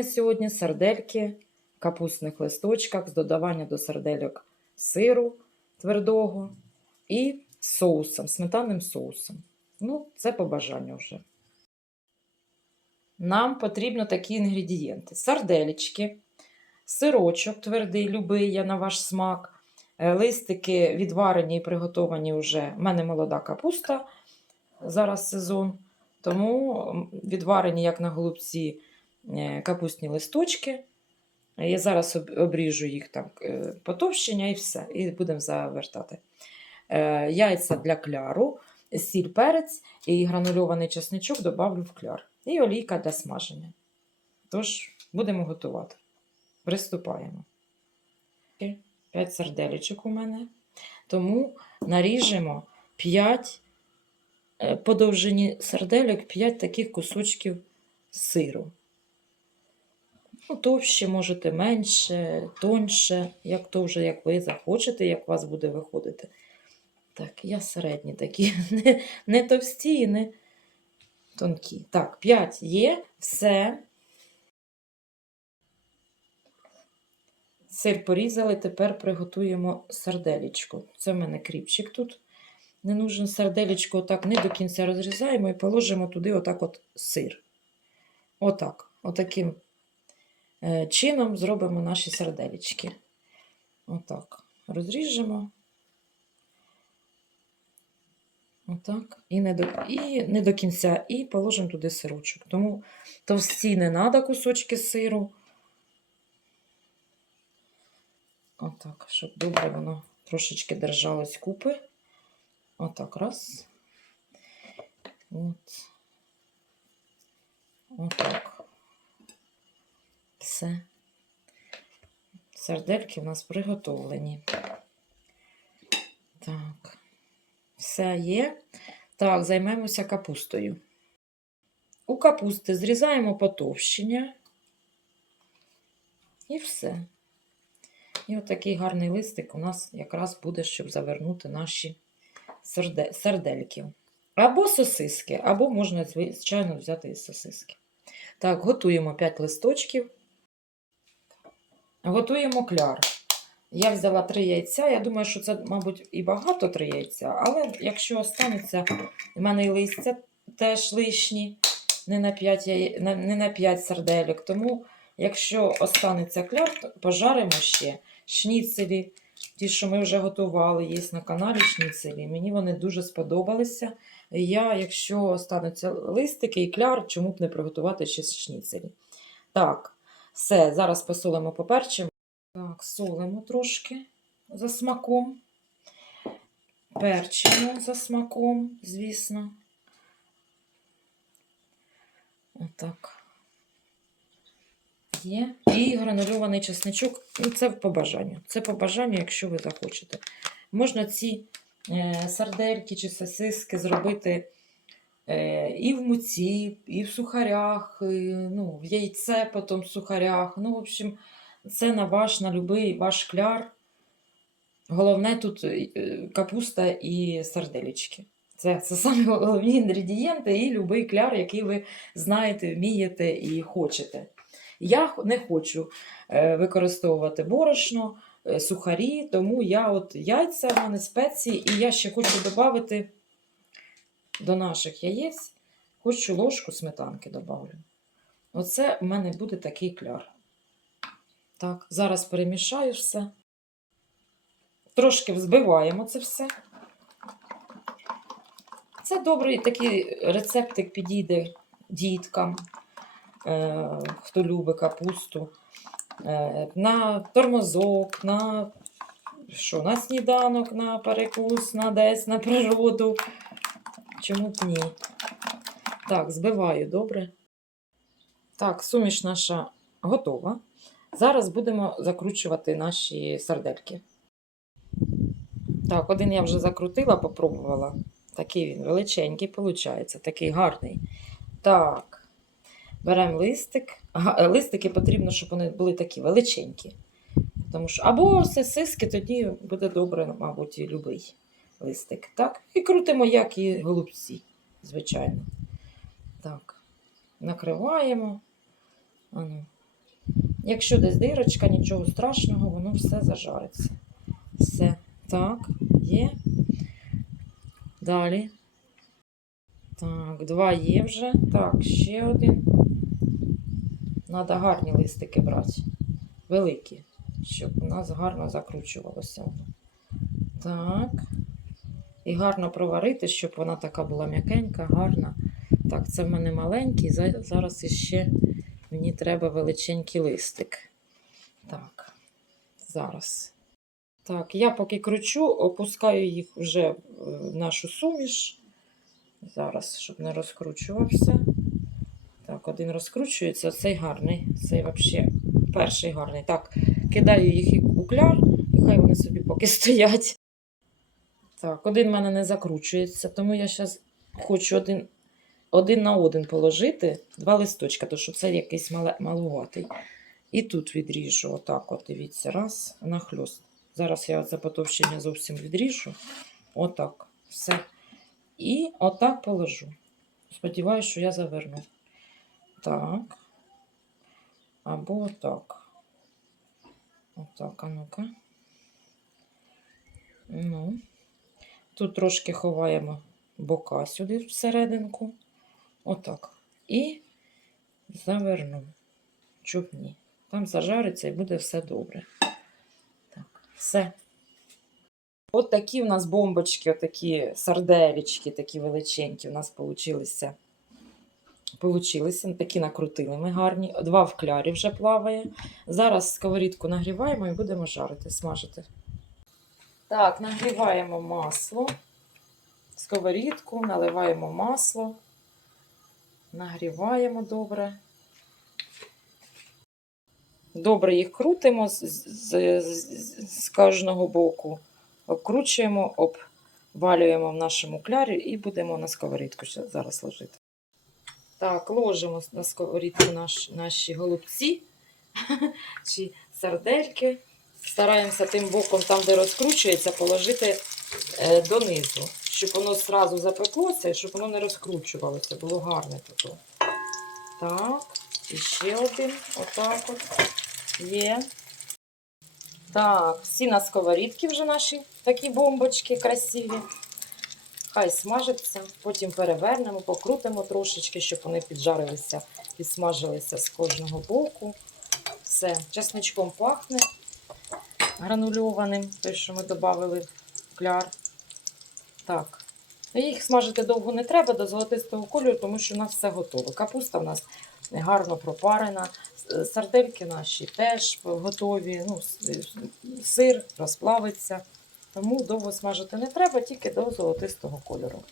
мене сьогодні сардельки в капустних листочках з додавання до сардельок сиру твердого і соусом, сметанним соусом. Ну, це по бажанню вже. Нам потрібно такі інгредієнти: сарделечки, сирочок твердий, любий, я на ваш смак, е, листики відварені і приготовані вже. У мене молода капуста, зараз сезон. Тому відварені, як на голубці, капустні листочки. Я зараз обріжу їх там е, потовщення і все, і будемо завертати. Е, Яйця для кляру, сіль, перець і гранульований чесничок добавлю в кляр. І олійка для смаження. Тож, будемо готувати. Приступаємо. 5 сарделечок у мене. Тому наріжемо 5 е, по довжині сарделек 5 таких кусочків сиру. Ну, товще можете менше, тоньше, як то вже, як ви захочете, як у вас буде виходити. Так, я середні такі, не, не товсті і не тонкі. Так, 5 є, все. Сир порізали, тепер приготуємо сарделечку. Це в мене кріпчик тут. Не нужен сарделечко, отак не до кінця розрізаємо і положимо туди отак от сир. Отак, отаким чином зробимо наші сарделечки. Отак. Розріжемо. Отак. І не, до, і не до кінця. І положимо туди сирочок. Тому товсті не треба кусочки сиру. Отак, щоб добре воно трошечки держалось купи. Отак, раз. От. Отак. Все. Сардельки в нас приготовлені. Так. Все є. Так, займемося капустою. У капусти зрізаємо потовщення. І все. І отакий гарний листик у нас якраз буде, щоб завернути наші серде- сардельки. Або сосиски, або можна, звичайно, взяти і сосиски. Так, готуємо 5 листочків. Готуємо кляр. Я взяла 3 яйця. Я думаю, що це, мабуть, і багато 3 яйця, але якщо останеться, в мене і листя теж лишні, не на 5, яє... не на 5 сарделек. Тому, якщо останеться кляр, то пожаримо ще шніцелі. Ті, що ми вже готували, є на каналі шніцелі. Мені вони дуже сподобалися. Я, якщо остануться листики і кляр, чому б не приготувати ще шніцелі. Так, все, зараз посолимо поперчимо. Так, солимо трошки за смаком. Перчимо за смаком, звісно. Отак. Є. І гранульований чесничок. Ну, це по бажанню. Це по бажанню, якщо ви захочете. Можна ці е, сардельки чи сосиски зробити і в муці, і в сухарях, і, ну, в яйце, потім в сухарях. Ну, в общем, це на ваш, на любий ваш кляр. Головне тут е, капуста і сарделечки. Це, це самі головні інгредієнти і любий кляр, який ви знаєте, вмієте і хочете. Я не хочу е, використовувати борошно, е, сухарі, тому я от яйця, в мене спеції, і я ще хочу додати до наших яєць, хочу ложку сметанки добавлю. Оце в мене буде такий кляр. Так, зараз перемішаю все. Трошки взбиваємо це все. Це добрий такий рецептик підійде діткам, е, хто любить капусту, е, на тормозок, на, що, на сніданок, на перекус, на десь, на природу. Чому б ні? Так, збиваю добре. Так, суміш наша готова. Зараз будемо закручувати наші сардельки. Так, один я вже закрутила, попробувала. Такий він величенький, виходить, такий гарний. Так, беремо листик. Е, листики потрібно, щоб вони були такі величенькі. Тому що, або сосиски, тоді буде добре, мабуть, і любий листик. Так, і крутимо, як і голубці, звичайно. Так, накриваємо. Ану, Якщо десь дирочка, нічого страшного, воно все зажариться. Все. Так, є. Далі. Так, два є вже. Так, ще один. Надо гарні листики брати. Великі, щоб у нас гарно закручувалося. Так. І гарно проварити, щоб вона така була м'якенька, гарна. Так, це в мене маленький. Зараз іще мені треба величенький листик. Так, зараз. Так, я поки кручу, опускаю їх вже в нашу суміш. Зараз, щоб не розкручувався. Так, один розкручується, цей гарний. Цей взагалі перший гарний. Так, кидаю їх у кляр, і хай вони собі поки стоять. Так, один в мене не закручується, тому я зараз хочу один, один на один положити два листочка, тому що це якийсь малуватий. І тут відріжу, отак, от дивіться, раз, нахльост. Зараз я це потовщення зовсім відріжу. Отак. Все. І отак положу. Сподіваюсь, що я заверну. Так. Або отак. Отак, а ну-ка. Ну. Тут трошки ховаємо бока сюди всерединку. Отак. І заверну. Щоб ні. Там зажариться і буде все добре. Так, все. От такі в нас бомбочки, такі сарделічки, такі величенькі у нас получилися. Получилися, такі накрутили ми гарні. Два в клярі вже плаває. Зараз сковорідку нагріваємо і будемо жарити, смажити. Так, нагріваємо масло, сковорідку, наливаємо масло, нагріваємо добре. Добре їх крутимо з, з, з, з кожного боку, обкручуємо, обвалюємо в нашому клярі і будемо на сковорідку зараз ложити. Так, ложимо на сковорідку наш, наші голубці чи сардельки. Стараємося тим боком, там, де розкручується, положити е, донизу, щоб воно одразу запеклося і щоб воно не розкручувалося, було гарне тут. Так, і ще один. Отак от. Є. Так, всі на сковорідки вже наші такі бомбочки красиві. Хай смажаться, потім перевернемо, покрутимо трошечки, щоб вони піджарилися, підсмажилися з кожного боку. Все, чесничком пахне гранульованим, той, що ми додали в кляр. Так. Їх смажити довго не треба до золотистого кольору, тому що у нас все готове. Капуста в нас гарно пропарена. Сардельки наші теж готові. Ну, сир розплавиться. Тому довго смажити не треба, тільки до золотистого кольору.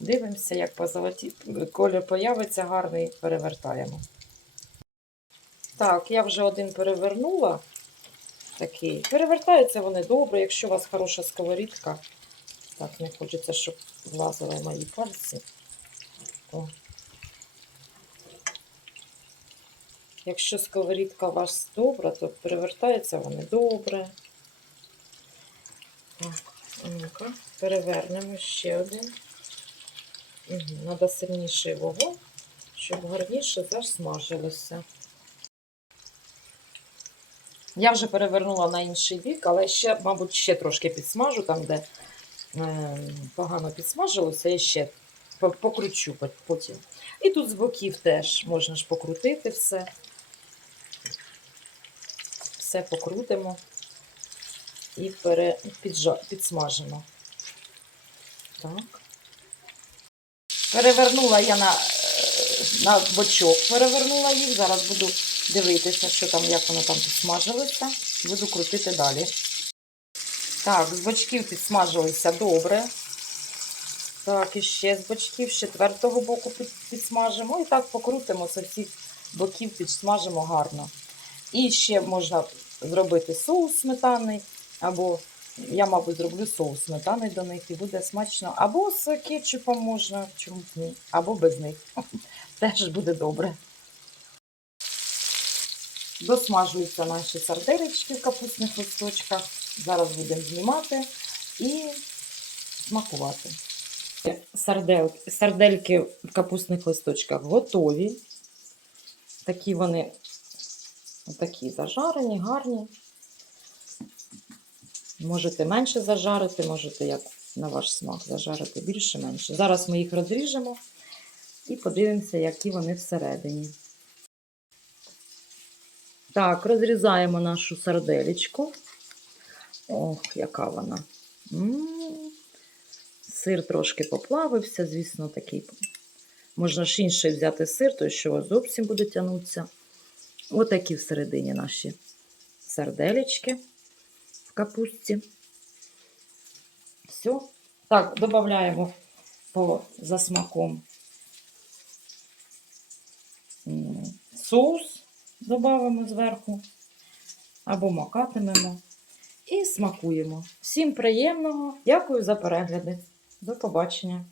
Дивимося, як по золоті... колір появиться гарний, перевертаємо. Так, я вже один перевернула. Такий. Перевертаються вони добре, якщо у вас хороша сковорідка. Так, не хочеться, щоб влазили мої пальці. О. Якщо сковорідка у вас добра, то перевертаються вони добре. Так, ну-ка, перевернемо ще один. Угу, Треба сильніший вогонь, щоб гарніше засмажилося. Я вже перевернула на інший бік, але ще, мабуть, ще трошки підсмажу, там, де е, погано підсмажилося, я ще покручу потім. І тут з боків теж можна ж покрутити все. Все покрутимо і пере, піджа, підсмажимо. Так. Перевернула я на, е, на бочок, перевернула їх. Зараз буду дивитися, що там, як воно там підсмажилося. Буду крутити далі. Так, з бочків підсмажилися добре. Так, і ще з бочків, з четвертого боку підсмажимо. І так покрутимо з усіх боків, підсмажимо гарно. І ще можна зробити соус сметанний, або я, мабуть, зроблю соус сметани до них і буде смачно. Або з кетчупом можна, чому ні, або без них. Теж буде добре. Досмажуються наші сарделечки в капустних листочках. Зараз будемо знімати і смакувати. Сардел, сардельки в капустних листочках готові. Такі вони Отакі зажарені, гарні. Можете менше зажарити, можете як на ваш смак зажарити більше, менше. Зараз ми їх розріжемо і подивимося, які вони всередині. Так, розрізаємо нашу сарделечку. Ох, яка вона. Сир трошки поплавився, звісно, такий. Можна ж інший взяти сир, той що зовсім буде тягнутися. Отакі всередині наші сарделечки в капусті. Все. Так, додаємо по за смаком соус, додаємо зверху або макатимемо і смакуємо. Всім приємного! Дякую за перегляди. До побачення!